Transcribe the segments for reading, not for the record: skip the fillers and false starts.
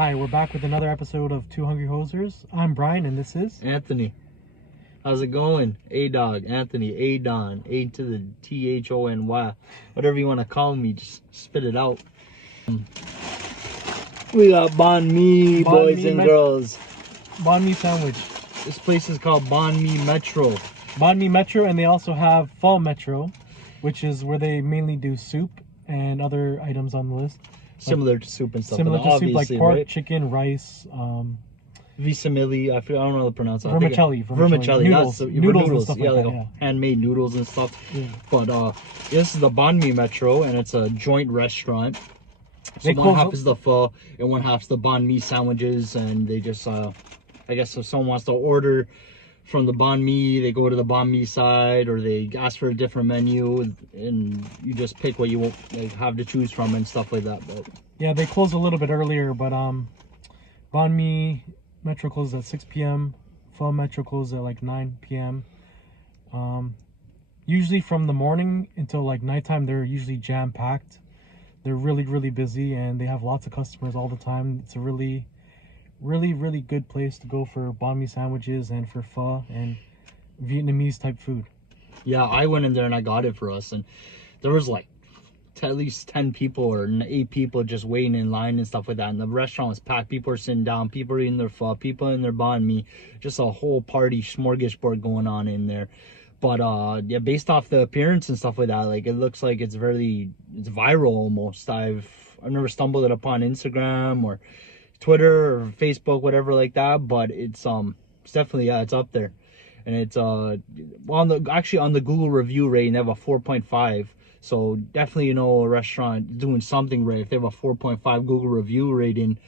Hi, we're back with another episode of Two Hungry Hosers. I'm Brian, and this is Anthony. How's it going? A-Dog, Anthony, A-Don, A to the T-H-O-N-Y. Whatever you want to call me, just spit it out. We got Banh Mi, boys and girls. Banh Mi sandwich. This place is called Banh Mi Metro. Banh Mi Metro, and they also have Pho Metro, which is where they mainly do soup and other items on the list. Similar to soup and stuff. Similar to soup, like pork, right? chicken, rice, Visamili, I don't know how to pronounce it. vermicelli. Vermicelli, noodles, noodles, and stuff yeah, like like that, handmade noodles and stuff. Yeah. But this is the Banh Mi Metro, and it's a joint restaurant. So one half is the pho, and one half's the Banh Mi sandwiches, and they just, I guess if someone wants to order from the Banh Mi, they go to the Banh Mi side, or they ask for a different menu, and you just pick what you have to choose from and stuff like that. But yeah, they close a little bit earlier, but Banh Mi Metro closes at 6 p.m. Pho Metro closes at like 9 p.m. Usually from the morning until like nighttime, they're usually jam-packed. They're really, really busy, and they have lots of customers all the time. It's a really good place to go for Banh Mi sandwiches and for pho and Vietnamese type food. yeah, I went in there and I got it for us, and there was like at least 10 people or 8 people just waiting in line and stuff like that, and the restaurant was packed. People are sitting down, people are eating their pho, people in their Banh Mi, just a whole party smorgasbord going on in there. But yeah, based off the appearance and stuff like that, like it looks like it's viral almost. I've never stumbled it upon Instagram or Twitter or Facebook, whatever like that, but it's definitely, yeah, it's up there. And it's well, on the Google review rating, they have a 4.5. So definitely, a restaurant doing something right if they have a 4.5 Google review rating.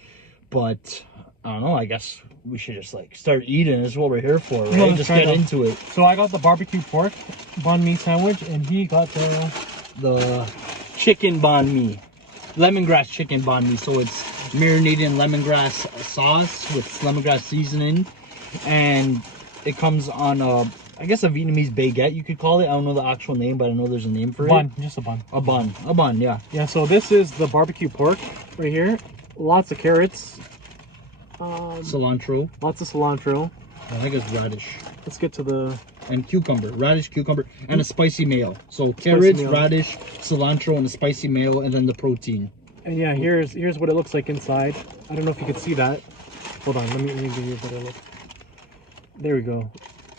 But I don't know, I guess we should just like start eating. This is what we're here for, right? No, just get into it. So I got the barbecue pork Banh Mi sandwich, and he got the chicken Banh Mi, lemongrass chicken Banh Mi. So it's marinated in lemongrass sauce with lemongrass seasoning, and it comes on I guess a Vietnamese baguette, you could call it. I don't know the actual name, but I know there's a name for bun, just a bun. A bun, yeah. Yeah, so this is the barbecue pork right here. Lots of carrots. Cilantro. Lots of cilantro. I think it's radish. Let's get to the... And cucumber. Radish, cucumber, and a spicy mayo. So carrots, radish, cilantro, and a spicy mayo, and then the protein. And yeah, here's what it looks like inside. I don't know if you can see that. Hold on, let me give you a better look. There we go.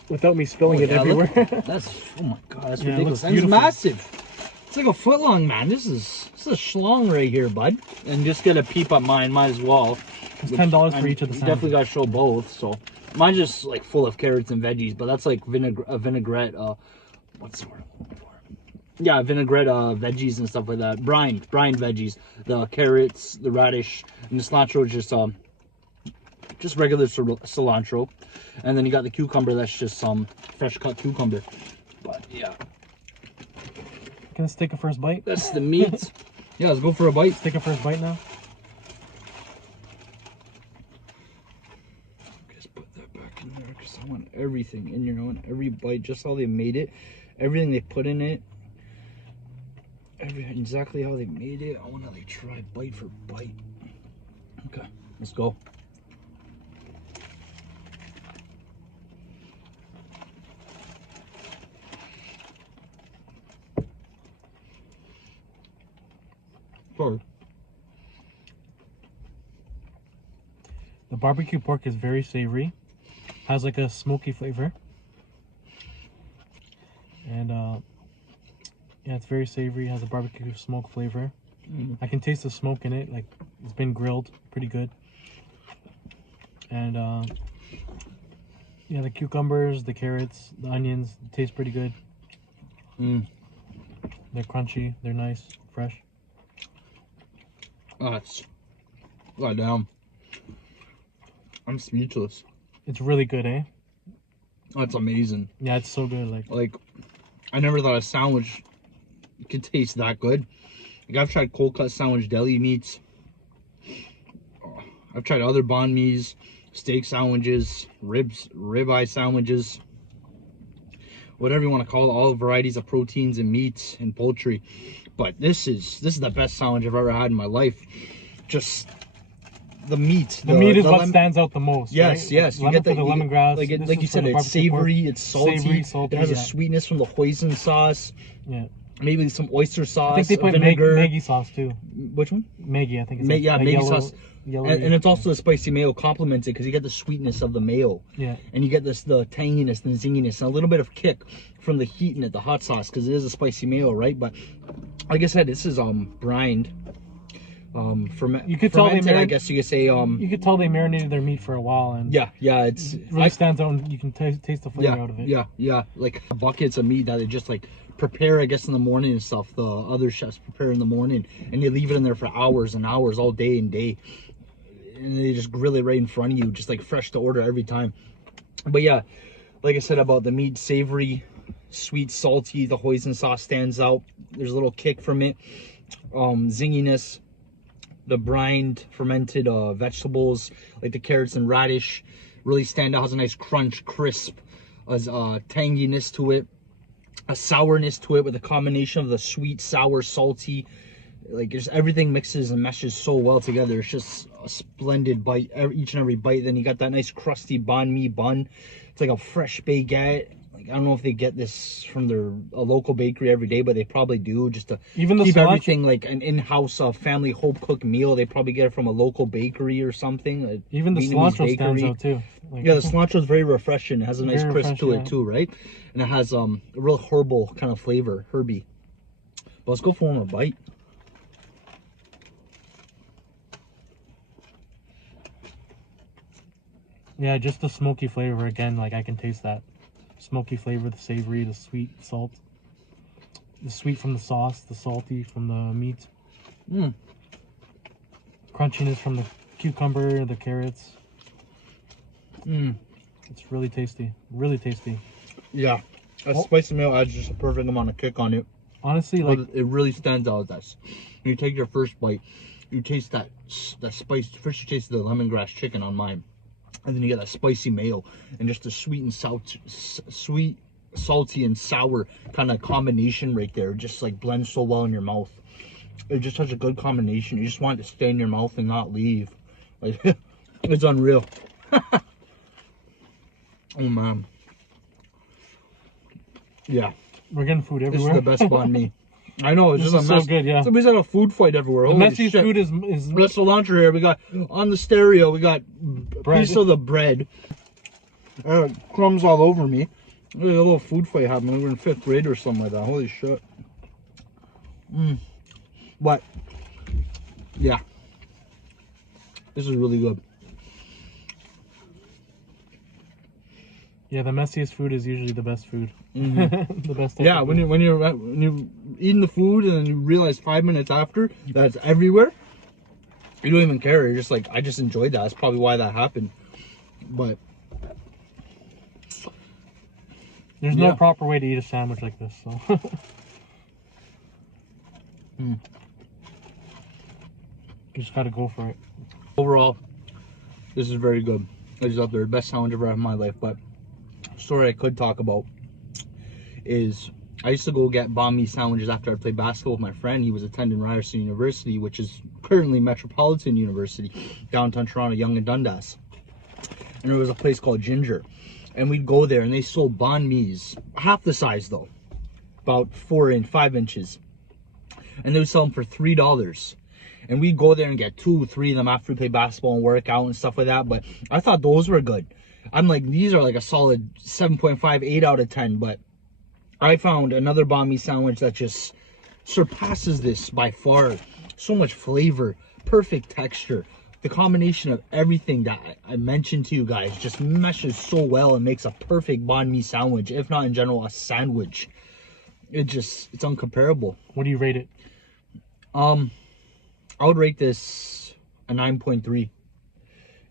Without me spilling it everywhere. That's, oh my god, that's yeah, ridiculous. It's massive. It's like a foot long, man. This is a schlong right here, bud. And just get a peep at mine, might as well. It's $10 for each of the sandwiches. Definitely gotta show both. So mine's just like full of carrots and veggies, but that's like a vinaigrette. What's the word I'm looking for? Yeah, vinaigrette veggies and stuff like that. Brine veggies. The carrots, the radish, and the cilantro is just regular cilantro. And then you got the cucumber, that's just some fresh cut cucumber. But yeah. Can I take a first bite? That's the meat. Yeah, let's go for a bite. Let's take a first bite now. Just put that back in there because I want everything in, in every bite, just how they made it. Everything they put in it. Exactly how they made it. I want to try bite for bite. Okay, let's go. Sorry. The barbecue pork is very savory. Has like a smoky flavor. And yeah, it's very savory. Has a barbecue smoke flavor. I can taste the smoke in it. Like it's been grilled pretty good. And yeah, the cucumbers, the carrots, the onions taste pretty good. They're crunchy. They're nice, fresh. Oh, it's goddamn. I'm speechless. It's really good, eh? Oh, it's amazing. Yeah, it's so good. Like I never thought a sandwich could taste that good. Like I've tried cold cut sandwich deli meats. I've tried other banh mi's, steak sandwiches, ribeye sandwiches, whatever you want to call it, all varieties of proteins and meats and poultry. But this is the best sandwich I've ever had in my life. Just the meat. The meat is what stands out the most. Yes, right? yes. Lemon for the lemongrass. Like you said, it's savory, it's salty. It has a sweetness from the hoisin sauce. Yeah. Maybe some oyster sauce. I think they put vinegar. Maggi sauce too. Which one? Maggi, I think it's Maggi sauce. Yellow, and it's also the spicy mayo complements it because you get the sweetness of the mayo. Yeah. And you get the tanginess and zinginess and a little bit of kick from the heat in it, the hot sauce, because it is a spicy mayo, right? But like I said, this is brined. You could tell I guess you could say you could tell they marinated their meat for a while, and yeah, it really stands out, and you can taste the flavor out of it. Yeah, like buckets of meat that they just like prepare, I guess, in the morning and stuff. The other chefs prepare in the morning, and they leave it in there for hours and hours, all day and day, and they just grill it right in front of you, just like fresh to order every time. But yeah, like I said about the meat, savory, sweet, salty. The hoisin sauce stands out. There's a little kick from it, zinginess. The brined fermented vegetables like the carrots and radish really stand out. Has a nice crunch, crisp, tanginess to it, a sourness to it with a combination of the sweet, sour, salty. Like just everything mixes and meshes so well together. It's just a splendid bite, each and every bite. Then you got that nice crusty banh mi bun. It's like a fresh baguette. Like, I don't know if they get this from a local bakery every day, but they probably do, just to keep everything like an in-house family home cooked meal. They probably get it from a local bakery or something. Even the cilantro stands out too. Like, yeah, the cilantro is very refreshing. It has a nice crisp to it too, right? And it has a real herbal kind of flavor, herby. But let's go for one more bite. Yeah, just the smoky flavor again. Like I can taste that. Smoky flavor, the savory, the sweet, salt, the sweet from the sauce, the salty from the meat, crunchiness from the cucumber, the carrots. It's really tasty, really tasty. Yeah, a spicy mayo adds just a perfect amount of kick on it. Honestly, like it really stands out. That's when you take your first bite, you taste that spice. First, you taste the lemongrass chicken on mine. And then you get that spicy mayo and just the sweet and sweet, salty and sour kind of combination right there. It just like blends so well in your mouth. It's just such a good combination. You just want it to stay in your mouth and not leave. Like it's unreal. Oh man. Yeah. We're getting food everywhere. This is the best banh mi. I know, it's just a mess. So good, yeah. Somebody's had a food fight everywhere. The messiest food is the cilantro here. We got on the stereo. We got a piece of the bread. Crumbs all over me. There's a little food fight happening. We were in 5th grade or something like that. Holy shit. But yeah, this is really good. Yeah, the messiest food is usually the best food. The best. Yeah, when you're eating the food and then you realize 5 minutes after that it's everywhere, you don't even care. You're just like, I just enjoyed that. That's probably why that happened. But there's no proper way to eat a sandwich like this. So. You just gotta go for it. Overall, this is very good. It's up there, best sandwich I've ever had in my life. But story I could talk about is I used to go get banh mi sandwiches after I played basketball with my friend. He was attending Ryerson University, which is currently Metropolitan University, downtown Toronto, Yonge and Dundas. And there was a place called Ginger, and we'd go there, and they sold banh mi's half the size though, about 5 inches, and they would sell them for $3. And we'd go there and get 2, 3 of them after we play basketball and work out and stuff like that. But I thought those were good. I'm like, these are like a solid 7.5, 8 out of 10. But I found another banh mi sandwich that just surpasses this by far. So much flavor, perfect texture. The combination of everything that I mentioned to you guys just meshes so well and makes a perfect banh mi sandwich, if not in general a sandwich. It's uncomparable. What do you rate it? I would rate this a 9.3.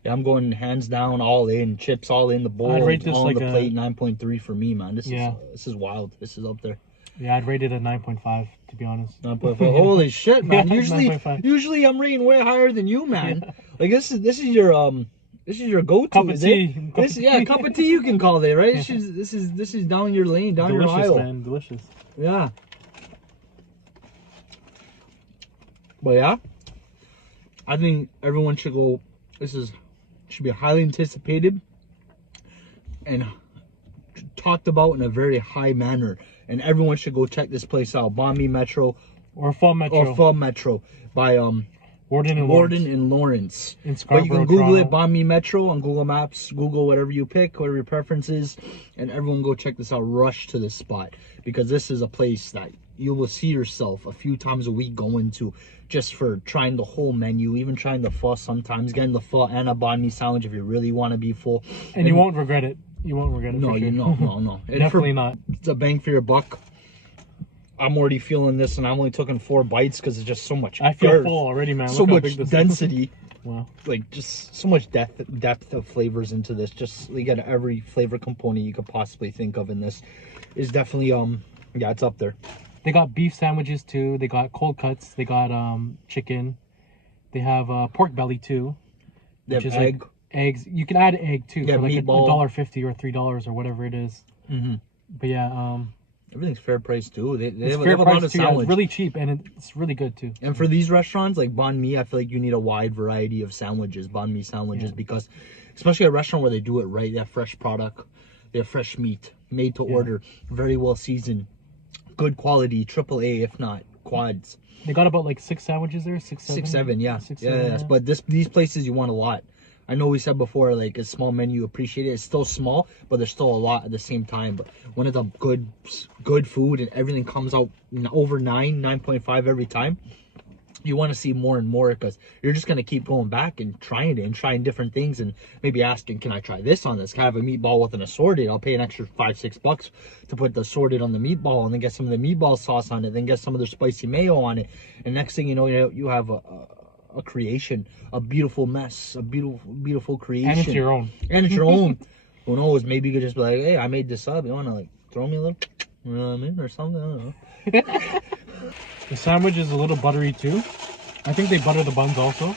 Yeah, I'm going hands down, all in, chips all in the bowl, I'd rate this all like on the plate. 9.3 for me, man. This is wild. This is up there. Yeah, I'd rate it a 9.5 to be honest. 9.5. Holy shit, man! Yeah, Usually I'm rating way higher than you, man. Yeah. Like this is your go-to. Cup of tea. Cup of tea you can call it, right? Yeah. This is down your lane, down delicious, your aisle. Man, delicious. Yeah. But yeah, I think everyone should go This should be highly anticipated and talked about in a very high manner. And everyone should go check this place out. Banh Mi Metro Or Pho Metro. or Pho Metro by Warden and Warden Lawrence. and Lawrence. In But you can Scarborough, Google it, Toronto. Banh Mi Metro on Google Maps. Google whatever you pick, whatever your preference is, and everyone go check this out. Rush to this spot because this is a place that you will see yourself a few times a week going to, just for trying the whole menu, even trying the pho sometimes, getting the pho and a banh mi sandwich if you really want to be full. And you won't regret it. You won't regret it. No, for sure. you no. And Definitely not. It's a bang for your buck. I'm already feeling this, and I'm only taking 4 bites because it's just so much. I feel girth, full already, man. so Look how much big this is. density. Wow. Like just so much depth of flavors into this. Just you get every flavor component you could possibly think of in this. Is definitely yeah, it's up there. They got beef sandwiches too. They got cold cuts. They got chicken. They have pork belly too. They have which is egg. like eggs. You can add egg too Yeah, for like meatball. $1.50 or $3 or whatever it is. Mm-hmm. But yeah, Everything's fair price too. They it's have fair a lot price of too. Yeah, sandwich. it's really cheap and it's really good too. And for these restaurants like Banh Mi, I feel like you need a wide variety of sandwiches, Banh Mi sandwiches, because especially a restaurant where they do it right, they have fresh product, they have fresh meat, made to order, very well seasoned, good quality, AAA if not quads. They got about like 6 sandwiches there, 6, 7. 6, 7, yeah. 6, Yeah, 7, yes. yeah. But these places you want a lot. I know we said before, like a small menu, you appreciate it. It's still small, but there's still a lot at the same time. But when it's a good food and everything comes out over 9.5 every time, you want to see more and more because you're just going to keep going back and trying it and trying different things and maybe asking, can I try this on this? Can I have a meatball with an assorted? I'll pay an extra $5-6 to put the assorted on the meatball and then get some of the meatball sauce on it, then get some of their spicy mayo on it. And next thing you know, you have a creation, a beautiful mess, a beautiful creation. And it's your own. And it's your own. Who knows? Maybe you could just be like, hey, I made this up. You want to like throw me a little, you know what I mean, or something? I don't know. The sandwich is a little buttery too. I think they butter the buns also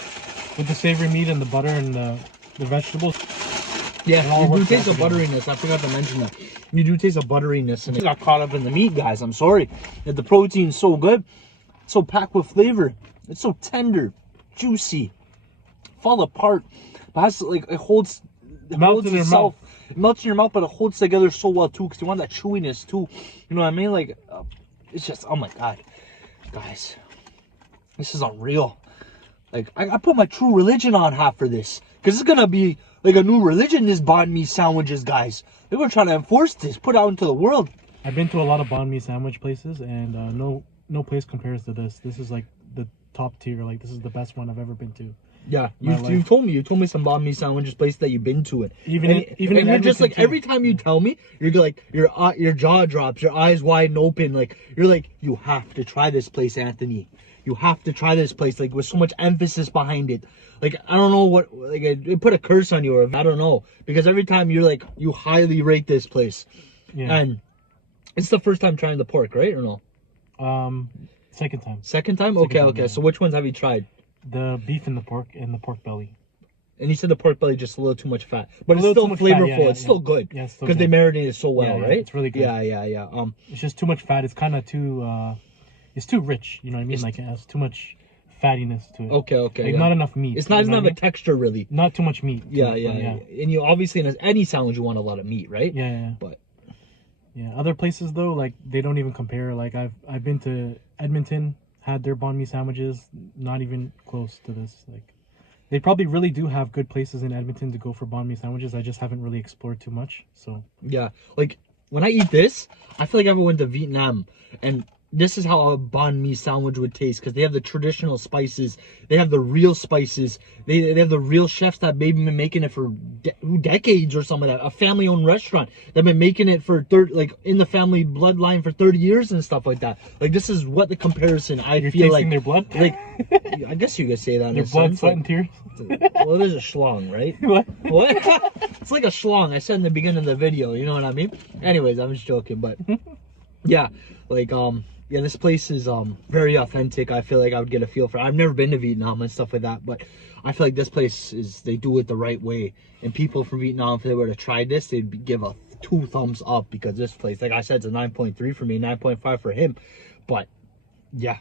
with the savory meat and the butter and the vegetables. It all Yeah, you do works taste a out together. butteriness. I forgot to mention that. You do taste a butteriness, and it got caught up in the meat, guys. I'm sorry. That the protein's so good, so packed with flavor. It's so tender, juicy, fall apart. But has like it holds Melts in your itself. It melts in your mouth, but it holds together so well too, because you want that chewiness too. You know what I mean? Like it's just, oh my god, guys, this is unreal. Like I put my true religion on half for this, because it's gonna be like a new religion. This banh mi sandwiches, guys. They're gonna try to enforce this, put it out into the world. I've been to a lot of banh mi sandwich places, and no place compares to this. This is like the top tier. Like this is the best one I've ever been to. Yeah, My you life. told me some banh mi sandwiches place that you've been to it. Even in and you're just Edmonton, like too. every time you tell me, you're like your jaw drops, your eyes wide open, like you're like, you have to try this place, Anthony. You have to try this place, like with so much emphasis behind it. Like I don't know what, like it put a curse on you, or I don't know, because every time you're like, you highly rate this place, Yeah. and it's the first time trying the pork, right or no? Second time. Second time? Second Okay, time, okay. yeah. So which ones have you tried? The beef and the pork belly. And you said the pork belly just a little too much fat, but A it's little still too much fat, flavorful. yeah, yeah, it's still yeah. good Yeah, it's still because they good. marinated it so well, Yeah, right? it's really good. Yeah. It's just too much fat. It's kind of too. It's too rich. You know what I mean? Like it has too much fattiness to it. Okay. Like yeah. not enough meat. It's not you doesn't know have what I a mean? texture really. Not too much meat. to Yeah. it, And you obviously in any sandwich you want a lot of meat, right? Yeah. But Yeah. Other places though, like they don't even compare. Like I've been to Edmonton, had their banh mi sandwiches, not even close to this. Like they probably really do have good places in Edmonton to go for banh mi sandwiches. I just haven't really explored too much. So yeah, like when I eat this, I feel like I ever went to Vietnam, and this is how a banh mi sandwich would taste, because they have the traditional spices, they have the real spices, they have the real chefs that maybe been making it for decades or something like that. A family-owned restaurant that been making it for like in the family bloodline for 30 years and stuff like that. Like this is what the comparison I you're feel tasting like. their blood. Like I guess you could say that. In Their a blood, sense, sweat, like, and tears. well, it is a schlong, right? What? What? It's like a schlong. I said in the beginning of the video. You know what I mean? Anyways, I'm just joking, but yeah, like yeah, this place is very authentic. I feel like I would get a feel for it. I've never been to Vietnam and stuff like that, but I feel like this place is, they do it the right way. And people from Vietnam, if they were to try this, they'd give a 2 thumbs up, because this place, like I said, it's a 9.3 for me, 9.5 for him. But yeah.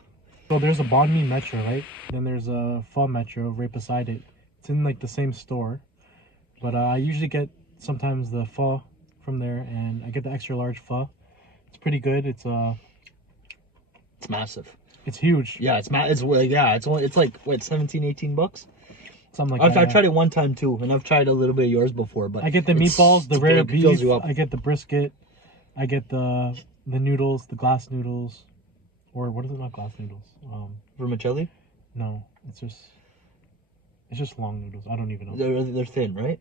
So there's a banh mi metro, right? Then there's a pho metro right beside it. It's in like the same store, but I usually get sometimes the pho from there, and I get the extra large pho. It's pretty good. It's massive. it's huge. Yeah, it's like what, 17, 18 bucks. Something like that. I've tried it one time too, and I've tried a little bit of yours before, but I get the it's- meatballs, the it's rare big, it fills beef. you up. I get the brisket. I get the noodles, the glass noodles, or what is it? Not glass noodles. Vermicelli? No, it's just long noodles. I don't even know. They're thin, right?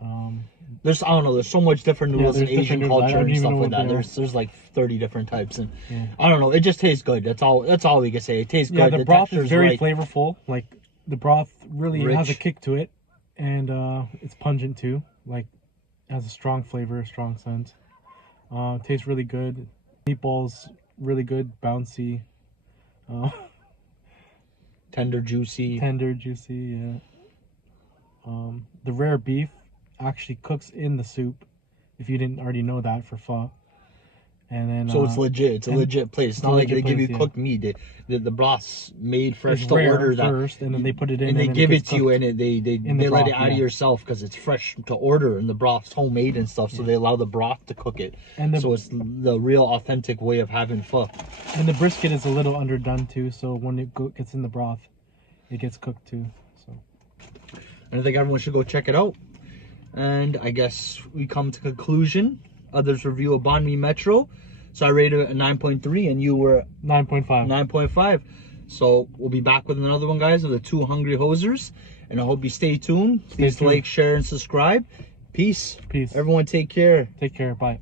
Um, There's I don't know. There's so much different noodles in there's different Asian noodles. I culture don't and even stuff know like what that. they are. There's like 30 different types, and yeah. I don't know. It just tastes good. That's all we can say. It tastes Yeah, good. the broth is texture's very right. flavorful. Like the broth really has a Rich. kick to it, and it's pungent too. Like has a strong flavor, a strong scent. Tastes really good. Meatballs really good, bouncy, Tender, juicy. tender, juicy. Yeah. The rare beef actually cooks in the soup. If you didn't already know that for pho, and then So it's legit. It's a and legit place. It's it's a not like legit they give you place, yeah. cooked meat. The broth's made fresh it's to rare order that. first, and then they put it in, And they then give it gets to you, cooked. and they in the let broth, it out of yeah. yourself because it's fresh to order, and the broth's homemade and stuff. So they allow the broth to cook it. And So it's the real authentic way of having pho. And the brisket is a little underdone too, so when it gets in the broth, it gets cooked too. So And I think everyone should go check it out. And I guess we come to conclusion. Others review of Banh Mi Metro. So I rated it a 9.3, and you were 9.5. 9.5. So we'll be back with another one, guys, of the Two Hungry Hosers. And I hope you stay tuned. Please tuned. like, share, and subscribe. Peace. Peace. Everyone take care. Take care. Bye.